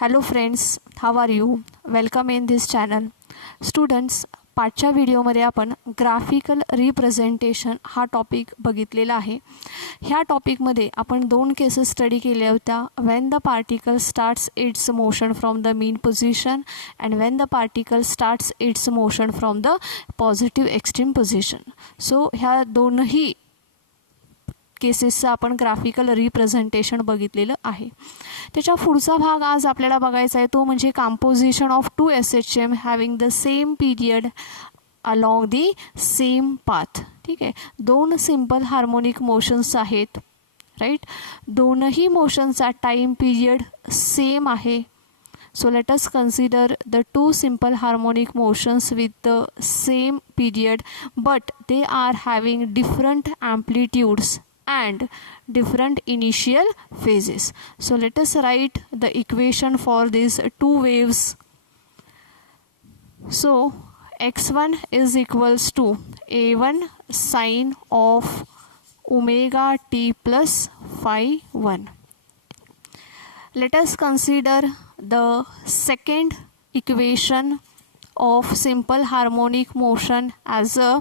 Hello friends, how are you? Welcome in this channel. Students, पाठच्या व्हिडिओमध्ये आपण graphical representation हा टॉपिक बघितलेला आहे. ह्या टॉपिकमध्ये आपण दोन केसेस स्टडी केल्या होत्या. When the particle starts it's motion from the mean position and when the particle starts it's motion from the positive extreme position. So ह्या दोनही केसेसचं आपण ग्राफिकल रिप्रेझेंटेशन बघितलेलं आहे. त्याच्या पुढचा भाग आज आपल्याला बघायचा आहे तो म्हणजे composition of two SHM having the same period along the same path. ठीक आहे, दोन सिंपल हार्मोनिक मोशन्स आहेत, राईट. दोनही मोशनचा टाईम पिरियड सेम आहे. So let us consider the two simple harmonic motions with the same period, but they are having different amplitudes and different initial phases. So let us write the equation for these two waves. So x1 is equals to a1 sine of omega t plus phi 1. Let us consider the second equation of simple harmonic motion as a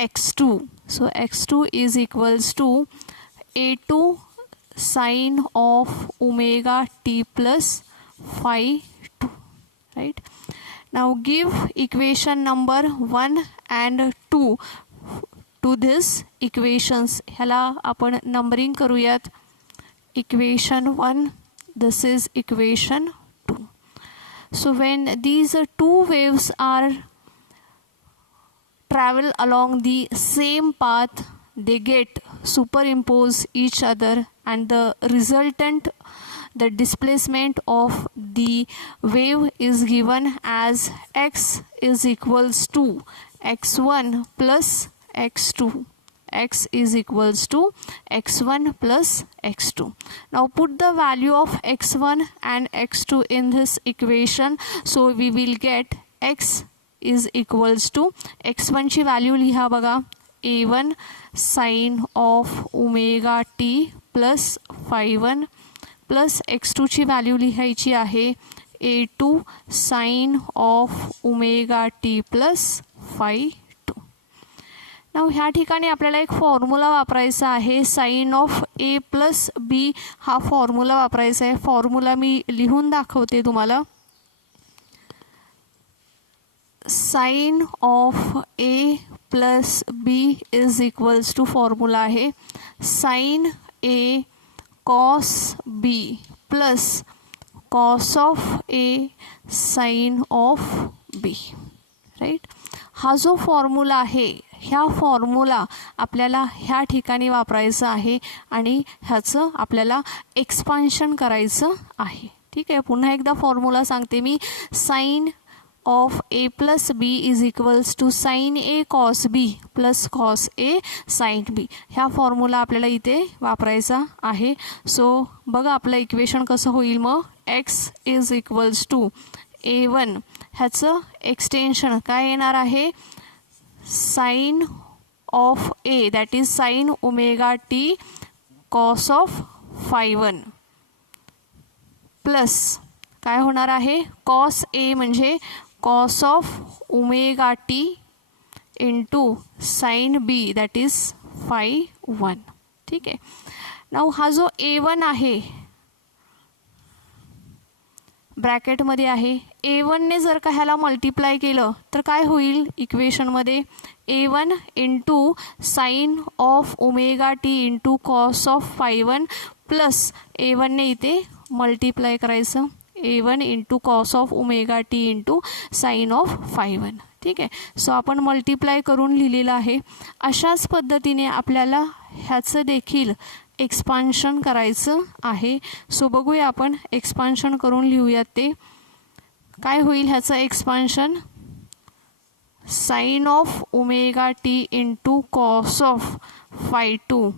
x2. So x2 is equals to a2 sine of omega t plus phi 2, right. Now give equation number 1 and 2 to this equations. ह्याला आपण numbering करूयात. Equation 1, this is equation 2. So when these two waves are travel along the same path, they get superimpose each other, and the resultant, the displacement of the wave is given as x is equals to x1 plus x2. X is equals to x1 plus x2. Now put the value of x1 and x2 in this equation. So we will get x is equals to x1 ची value लिहा बघा, a1 sin of omega t plus phi 1 plus x2 ची value लिहायची आहे a2 sin of omega t plus phi 2. नाव ह्या ठिकाणी आपल्याला एक फॉर्म्युला वापरायचा आहे. Sine of a plus B हा फॉर्म्युला वापरायचा आहे. फॉर्म्युला मी लिहून दाखवते तुम्हाला. Sine of a plus B is equals to formula आहे sine a cos b plus cos of a sine of b, right. हा जो फॉर्म्युला आहे ह्या फॉर्म्युला आपल्याला ह्या ठिकाणी वापरायचं आहे आणि ह्याचं आपल्याला एक्सपान्शन करायचं आहे. ठीक आहे, पुन्हा एकदा फॉर्म्युला सांगते मी. Sine of a plus B is equals to sine a cos B plus cos a sine B. ह्या फॉर्म्युला आपल्याला इथे वापरायचा आहे. सो बघा आपलं इक्वेशन कसं होईल मग. x is equals to a1, ह्याचं एक्सटेन्शन काय येणार आहे, sine of a that is sine omega T cos of phi 1 plus काय होणार आहे, कॉस a म्हणजे cos of omega T into sine B that is phi 1. ठीक आहे. नाव हा जो a1 आहे ब्रॅकेटमध्ये आहे, a1ने जर का ह्याला मल्टिप्लाय केलं तर काय होईल इक्वेशनमध्ये, a1 into sine of omega T into cos of phi 1 plus a1ने इथे मल्टिप्लाय करायचं a1 into cos of omega T into sine of phi 1. ठीक आहे. सो आपण मल्टिप्लाय करून लिहिलेलं आहे. अशाच पद्धतीने आपल्याला ह्याचं देखील एक्सपान्शन करायचं आहे. सो बघूया आपण एक्सपान्शन करून लिहूयात. ते काय होईल ह्याचं expansion, sine of omega T into cos of phi 2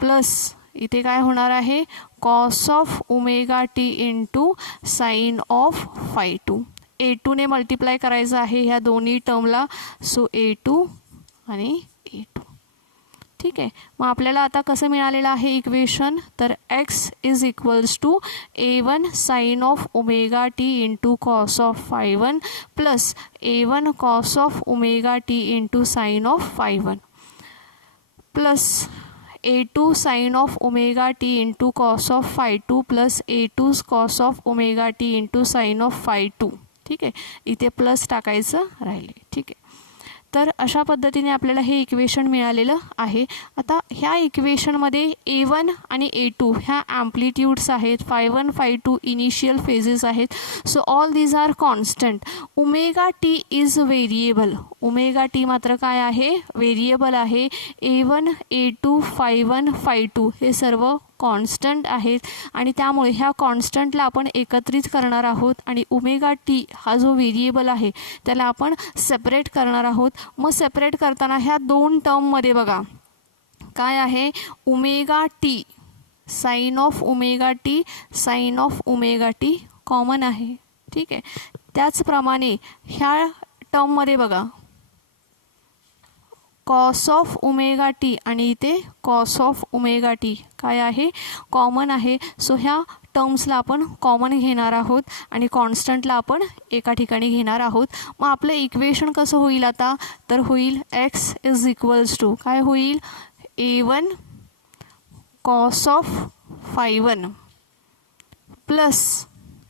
plus इथे काय होणार आहे, cos of omega T into sine of phi 2. a2ने मल्टिप्लाय करायचं आहे ह्या दोन्ही टर्मला. सो a2 आणि a2 ठीक आहे. मग आपल्याला आता कसं मिळालेलं आहे इक्वेशन, तर x is equals to a1 sine of omega T into cos of phi 1 plus a1 cos of omega T into sine of phi 1 plus a2 sine of omega T into cos of phi 2 plus a2 cos of omega T into sine of phi 2. ठीक आहे, इथे plus टाकायचं राहिले. ठीक आहे, तर अशा पद्धतीने आपल्याला हे इक्वेशन मिळालेलं आहे. आता ह्या इक्वेशनमध्ये a1 आणि a2 ह्या ॲम्प्लिट्यूड्स आहेत, फाय 1 फाय 2 इनिशियल फेजेस आहेत. So all these are constant. Omega T is variable. Omega T मात्र काय आहे, व्हेरिएबल आहे. a1 a2 फाय 1 फाय 2 हे सर्व कॉन्स्टंट आहेत आणि त्यामुळे ह्या कॉन्स्टंटला आपण एकत्रित करणार आहोत आणि ओमेगा टी हा जो व्हेरिएबल आहे त्याला आपण सेपरेट करणार आहोत. मग सेपरेट करताना ह्या दोन टर्ममध्ये बघा काय आहे, omega T sine of omega T sine of omega T common आहे. ठीक आहे, त्याचप्रमाणे ह्या टर्ममध्ये बघा कॉस ऑफ ओमेगा टी आणि इथे कॉस ऑफ ओमेगा टी काय आहे, कॉमन आहे. सो ह्या टर्म्सला आपण कॉमन घेणार आहोत आणि कॉन्स्टंटला आपण एका ठिकाणी घेणार आहोत. मग आपलं इक्वेशन कसं होईल आता, तर होईल x इज इक्वल्स टू काय होईल, a1 cos of phi 1 plus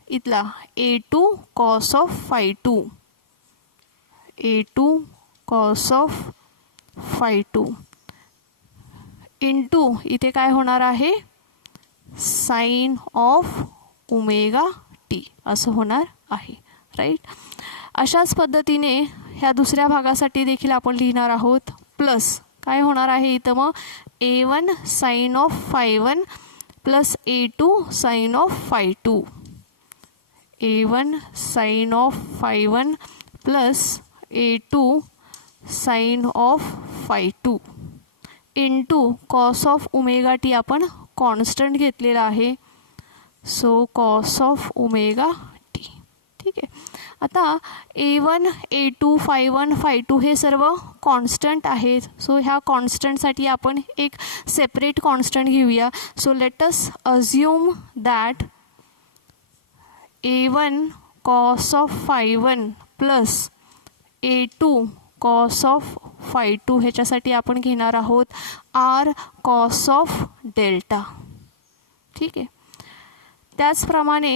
इथला a2 cos of phi 2, a2 cos of phi 2 into इथे काय होणार आहे, साइन ऑफ ओमेगा टी असं होणार आहे. राईट, अशाच पद्धतीने ह्या दुसऱ्या भागासाठी देखील आपण लिहिणार आहोत. प्लस काय होणार आहे इथं मग, a1 sine of phi 1 plus a2 sine of phi 2, a1 sine of phi 1 plus a2 sine of phi 2 into cos of omega T आपण कॉन्स्टंट घेतलेला आहे. So cos of omega T. ठीक आहे, आता a1 a2 फाय 1 फाय 2 हे सर्व constant आहेत. So ह्या कॉन्स्टंटसाठी आपण एक सेपरेट कॉन्स्टंट घेऊया. So let us assume that a1 cos of phi 1 plus a2 cos of phi 2 ह्याच्यासाठी आपण घेणार आहोत आर कॉस ऑफ डेल्टा. ठीक आहे, त्याचप्रमाणे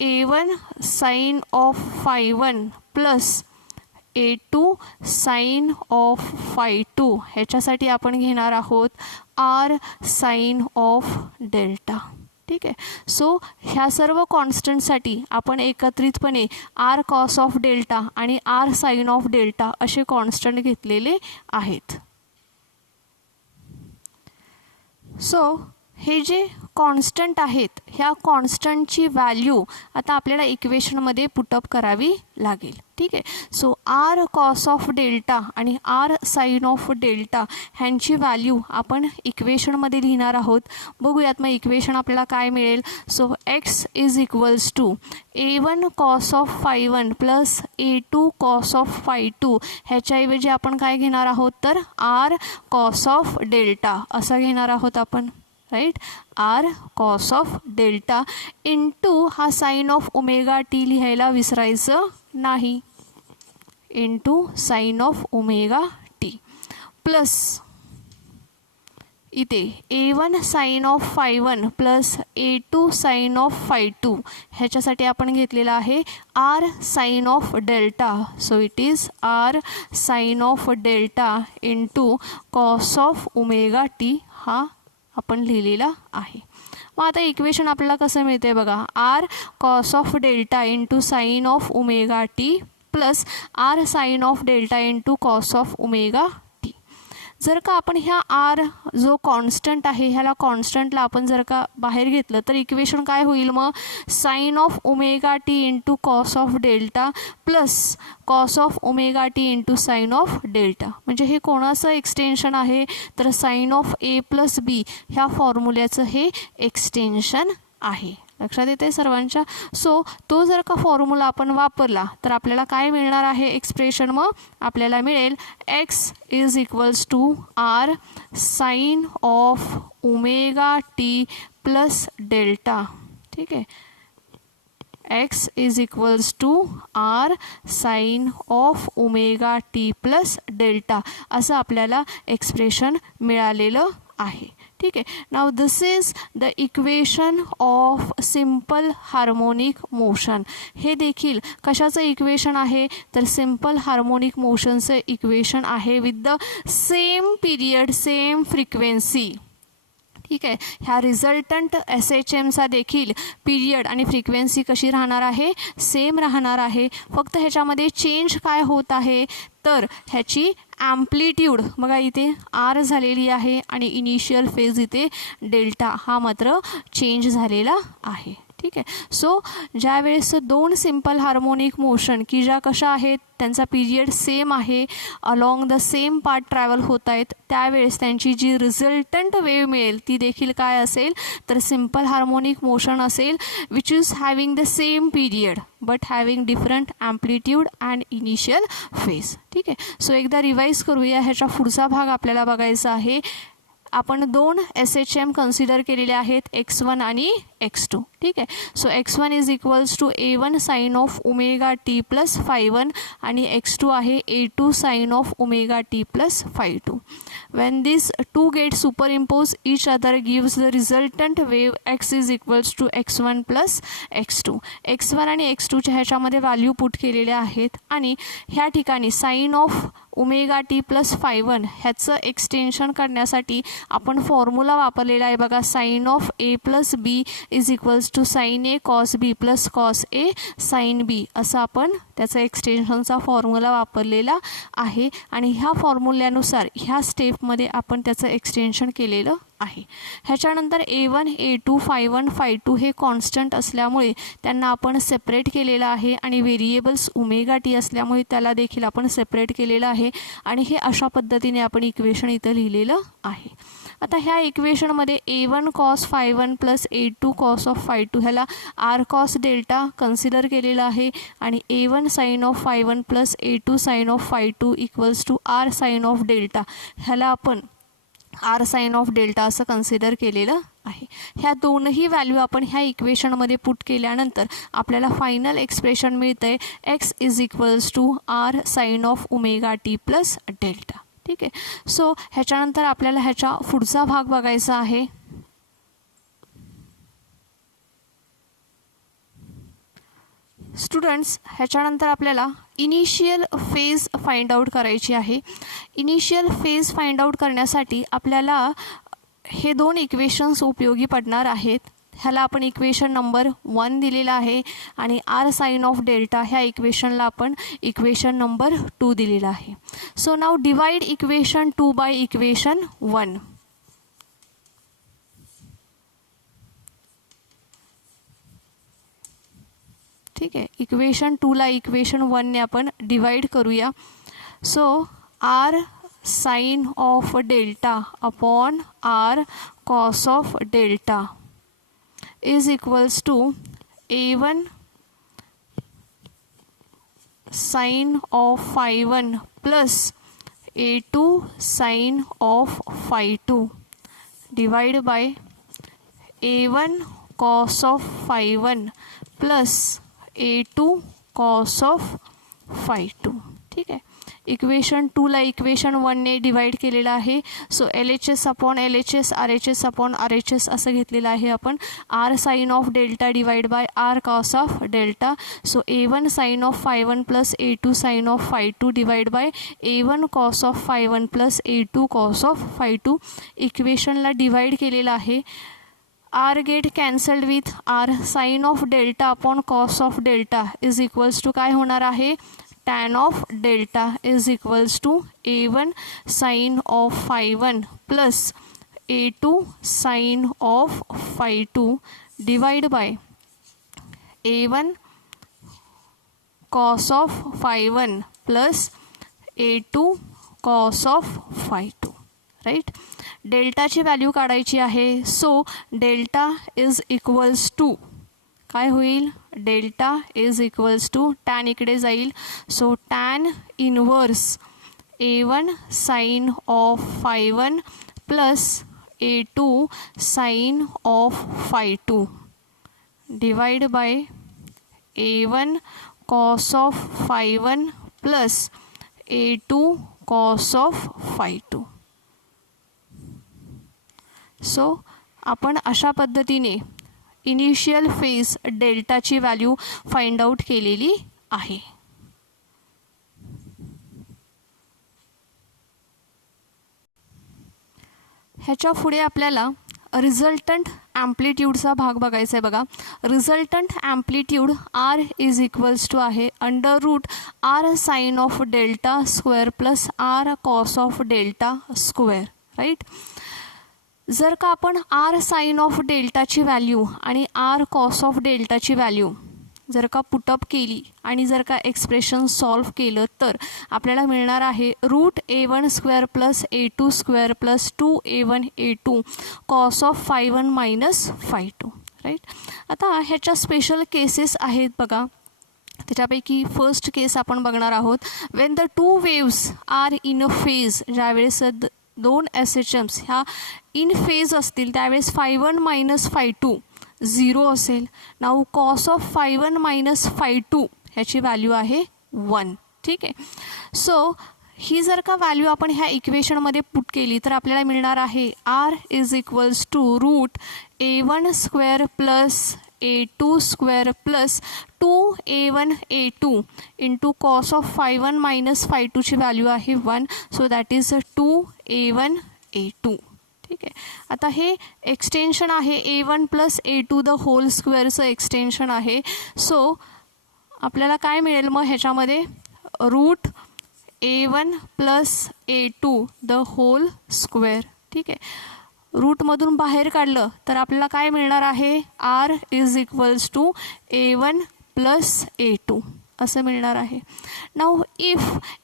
a1 sine of phi 1 plus a2 sine of phi 2 ह्याच्यासाठी आपण घेणार आहोत आर साइन ऑफ डेल्टा. ठीक आहे, सो ह्या सर्व कॉन्स्टंटसाठी आपण एकत्रितपणे आर कॉस ऑफ डेल्टा आणि आर साइन ऑफ डेल्टा असे कॉन्स्टंट घेतलेले आहेत. सो हे जे कॉन्स्टंट आहेत ह्या कॉन्स्टंटची व्हॅल्यू आता आपल्याला इक्वेशनमध्ये पुटअप करावी लागेल. ठीक आहे, so R cos of delta आणि आर साइन ऑफ डेल्टा ह्यांची व्हॅल्यू आपण इक्वेशनमध्ये लिहिणार आहोत. बघूयात मग इक्वेशन आपल्याला काय मिळेल. So x is equals to a1 cos of phi 1 plus a2 cos of phi 2 ह्याच्याऐवजी आपण काय घेणार आहोत, तर आर कॉस ऑफ डेल्टा असं घेणार आहोत आपण. Right, R cos of delta into हा साइन ऑफ ओमेगा टी लिहायला विसरायचं नाही, into sine of omega T plus इथे a1 sine of phi 1 plus a2 sine of phi 2 ह्याच्यासाठी आपण घेतलेला आहे R sine of delta. So it is R sine of delta into cos of omega T हा आपण लिहिलेला आहे. मग आता इक्वेशन आपल्याला कसं मिळते बघा, R cos of delta into sine of omega T plus R sine of delta into cos of omega T. जर का आपण ह्या आर जो कॉन्स्टंट आहे ह्याला कॉन्स्टंटला आपण जर का बाहेर घेतलं तर इक्वेशन काय होईल मग, sine of omega T into cos of delta plus cos of omega T into sine of delta. म्हणजे हे कोणाचं एक्सटेन्शन आहे, तर sine of A plus B ह्या फॉर्म्युल्याचं हे एक्सटेन्शन आहे. लक्षात येते सर्वांच्या. सो तो जर का फॉर्म्युला आपण वापरला तर आपल्याला काय मिळणार आहे एक्सप्रेशन, मग आपल्याला मिळेल X is equals to R sine of omega T plus delta. ठीक आहे, X is equals to R sine of omega T plus delta असं आपल्याला एक्सप्रेशन मिळालेलं आहे. ठीक आहे, now this is the equation of simple harmonic motion. हे देखील कशाचं इक्वेशन आहे तर सिम्पल हार्मोनिक मोशनचं इक्वेशन आहे with the same period same frequency. ठीक आहे, ह्या रिझल्टंट SHMचा देखील पीरियड आणि फ्रिक्वेन्सी कशी राहणार आहे, सेम राहणार आहे. फक्त ह्याच्यामध्ये चेंज काय होत आहे तर ह्याची ॲम्प्लिट्यूड बघा इथे आर झालेली आहे आणि इनिशियल फेज इथे डेल्टा हा मात्र चेंज झालेला आहे. ठीक आहे, सो ज्यावेळेस दोन सिम्पल हार्मोनिक मोशन की ज्या कशा आहेत त्यांचा पीरियड सेम आहे, along the same part travel होत आहेत, त्यावेळेस त्यांची जी रिझल्टंट वेव मिळेल ती देखील काय असेल तर सिम्पल हार्मोनिक मोशन असेल which is having the same period but having different amplitude and initial phase. ठीक आहे, सो एकदा रिवाईज करूया. ह्याचा पुढचा भाग आपल्याला बघायचा आहे. आपण दोन SHM कन्सिडर केलेले आहेत x1 आणि x2. ठीक आहे, so x1 is equals to a1 sine of omega T plus फाय1 आणि x2 आहे a2 sine of omega T plus फाय2. when these two get superimposed each other gives the resultant wave x is equals to x1 plus x2. x1 आणि x2च्या ह्याच्यामध्ये value put केलेल्या आहेत आणि ह्या ठिकाणी sine of omega T plus फाय1 ह्याचं एक्सटेन्शन करण्यासाठी आपण फॉर्म्युला वापरलेला आहे बघा. Sine of A plus B is equals to sine A cos B plus cos A sine B असं आपण त्याचा एक्सटेन्शनचा फॉर्म्युला वापरलेला आहे आणि ह्या फॉर्म्युल्यानुसार ह्या स्टेपमध्ये आपण त्याचं एक्सटेन्शन केलेलं आहे. ह्याच्यानंतर a1 a2 फाय1 फाय2 हे कॉन्स्टंट असल्यामुळे त्यांना आपण सेपरेट केलेलं आहे आणि व्हेरिएबल्स ओमेगा टी असल्यामुळे त्याला देखील आपण सेपरेट केलेलं आहे आणि हे अशा पद्धतीने आपण इक्वेशन इथं लिहिलेलं आहे. आता ह्या इक्वेशनमध्ये a1 कॉस फाय1 प्लस a2 कॉस ऑफ फाय2 ह्याला आर कॉस डेल्टा कन्सिडर केलेलं आहे आणि a1 sine of फाय1 plus a2 sine of फाय2 equals to R sine of delta ह्याला आपण आर साइन ऑफ डेल्टा असं कन्सिडर केलेलं आहे. ह्या दोनही व्हॅल्यू आपण ह्या इक्वेशनमध्ये पुट केल्यानंतर आपल्याला फायनल एक्सप्रेशन मिळतं आहे X is equals to R sine of omega T plus delta. ठीक आहे, सो ह्याच्यानंतर आपल्याला ह्याचा पुढचा भाग बघायचा आहे. स्टुडंट्स, ह्याच्यानंतर आपल्याला इनिशियल फेज फाइंड आउट करायची आहे. इनिशियल फेज फाइंड आउट करण्यासाठी आपल्याला हे दोन इक्वेशन्स उपयोगी पडणार आहेत. ह्याला आपण इक्वेशन नंबर 1 दिलेला आहे आणि आर साइन ऑफ डेल्टा ह्या इक्वेशनला आपण इक्वेशन नंबर 2 दिलेला आहे. So now divide equation 2 by equation 1. ठीक आहे, इक्वेशन 2ला इक्वेशन 1ने आपण डिवाइड करूया. So R sine of delta upon R cos of delta is equals to a1 sin of phi1 plus a2 sin of phi2 divided by a1 cos of phi1 plus a2 cos of phi2. ठीक आहे, equation 2ला equation 1ने divide केलेलं आहे. So LHS upon LHS RHS upon RHS असं घेतलेलं आहे आपण. R sine of delta divide by R cos of delta. So a1 sine of फाय1 plus a2 sine of phi two divide by a1 cos of फाय1 plus a2 cos of phi two. इक्वेशनला divide केलेलं आहे. R get cancelled with R. Sine of delta upon cos of delta is equals to काय होणार आहे tan of delta is equals to a1 sin of phi1 plus a2 sin of phi2 divided by a1 cos of phi1 plus a2 cos of phi2. Right, डेल्टाची value काढायची आहे. So delta is equals to काय होईल, delta is equals to tan इकडे जाईल, so tan inverse A1 sine of phi 1 plus A2 sine of phi 2 divide by A1 cos of phi 1 plus A2 cos of phi 2. So आपण अशा पद्धतीने initial phase डेल्टाची value find out केलेली आहे. ह्याच्या पुढे आपल्याला रिझल्टंट ॲम्प्लिट्यूडचा भाग बघायचा आहे. बघा, resultant amplitude R is equals to आहे under root R sine of delta square plus R cos of delta square. Right, जर का आपण आर साइन ऑफ डेल्टाची व्हॅल्यू आणि आर कॉस ऑफ डेल्टाची व्हॅल्यू जर का पुटअप केली आणि जर का एक्सप्रेशन सॉल्व केलं तर आपल्याला मिळणार आहे root A1 square plus A2 square plus 2A1 A2 cos of phi 1 minus phi 2. Right, आता ह्याच्या स्पेशल केसेस आहेत बघा. त्याच्यापैकी फर्स्ट केस आपण बघणार आहोत. Wien the two waves are in a phase, ज्यावेळेस दोन SHMs ह्या इन फेज असतील त्यावेळेस फाय 1 मायनस फाय 2 0 असेल. Now cos of phi 1 minus phi 2 ह्याची व्हॅल्यू आहे 1. ठीक आहे, सो ही जर का व्हॅल्यू आपण ह्या इक्वेशनमध्ये पुट केली तर आपल्याला मिळणार आहे R is equals to root A1 square plus A2 square plus 2A1 A2 into cos of phi 1 minus phi 2 ची व्हॅल्यू आहे 1. So that is 2A1 A2. ठीक आहे, आता हे एक्सटेन्शन आहे A1 plus A2 the whole स्क्वेअरचं extension आहे. सो आपल्याला काय मिळेल मग ह्याच्यामध्ये, root A1 plus A2 the whole square. ठीक आहे, रूटमधून बाहेर काढलं तर आपल्याला काय मिळणार आहे, R is equals to A1 plus A2 असं मिळणार आहे. Now if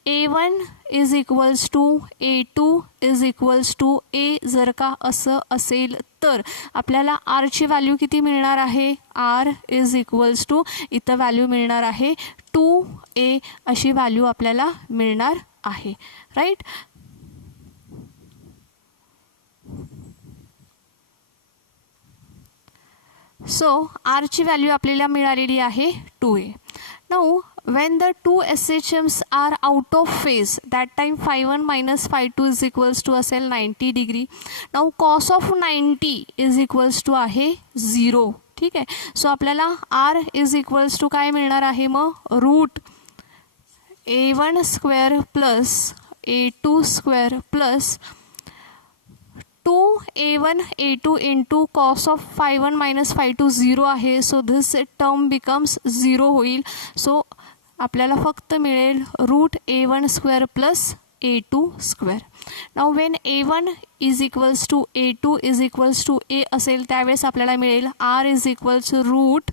A1 is equals to A2 is equals to A जर का असं असेल तर आपल्याला आरची व्हॅल्यू किती मिळणार आहे, आर इज इक्वल्स टू इथं व्हॅल्यू मिळणार आहे 2A अशी व्हॅल्यू आपल्याला मिळणार आहे. राईट, सो आरची व्हॅल्यू आपल्याला मिळालेली आहे 2A. Now, when the two SHMs are out of phase, that time phi 1 minus phi 2 is equals to असेल 90 degree. Now, cos of 90 is equals to आहे 0. ठीक आहे, सो आपल्याला R is equals to काय मिळणार आहे मग, root A1 square plus A2 square plus 2A1 A2 into cos of phi 1 minus phi 2 0 आहे. सो धिस टर्म बिकम्स 0 होईल. सो आपल्याला फक्त मिळेल root A1 square plus A2 square. Now when A1 is equals to A2 is equals to A असेल त्यावेळेस आपल्याला मिळेल R is equals root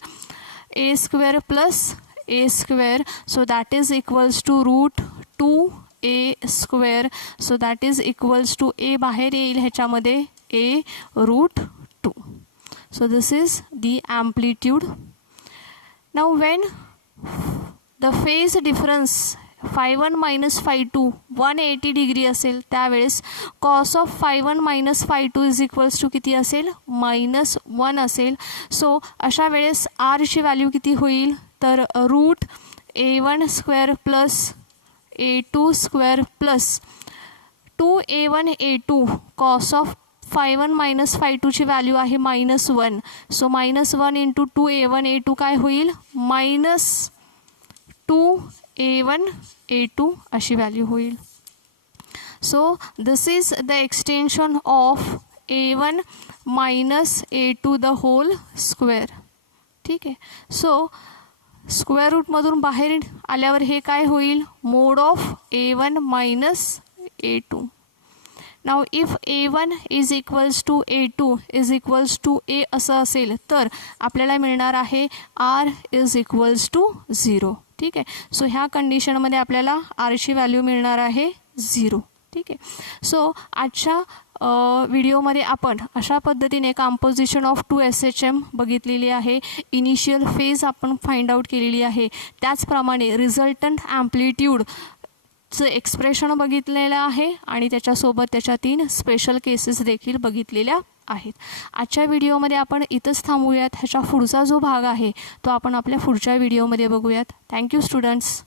A square plus A square. So that is equals to root 2A square. So that is equals to A बाहेर येईल ह्याच्यामध्ये A root 2. So this is the amplitude. Now when the phase difference phi 1 minus phi 2 180 degree असेल त्यावेळेस cos of phi 1 minus phi 2 is equals to किती असेल, -1 असेल. So अशा वेळेस आरची व्हॅल्यू किती होईल तर root A1 square plus A2 square plus 2A1 A2 cos of phi 1 minus phi 2 ची व्हॅल्यू आहे -1. सो -1 इंटू 2A1 A2 काय होईल, -2A1 A2 अशी व्हॅल्यू होईल. So this is the extension of A1 minus A2 the whole square. ठीक आहे, so square रूटमधून बाहेर आल्यावर हे काय होईल, mod of A1 minus A2. Now if A1 is equals to A2 is equals to A असं असेल तर आपल्याला मिळणार आहे R इज इक्वल्स टू 0. ठीक आहे, सो ह्या कंडिशनमध्ये आपल्याला आरची व्हॅल्यू मिळणार आहे 0. ठीक आहे, सो आजच्या व्हिडिओमध्ये आपण अशा पद्धतीने कंपोजिशन ऑफ 2 SHM बघितलेली आहे. इनिशियल फेज आपण फाइंड आउट केलेली आहे. त्याचप्रमाणे रिझल्टंट ॲम्प्लिट्यूडचं एक्सप्रेशन बघितलेलं आहे आणि त्याच्यासोबत त्याच्या 3 स्पेशल केसेस देखील बघितलेल्या आहेत. आजच्या व्हिडिओमध्ये आपण इथंच थांबूयात. ह्याच्या पुढचा जो भाग आहे तो आपण आपल्या पुढच्या व्हिडिओमध्ये बघूयात. Thank you students.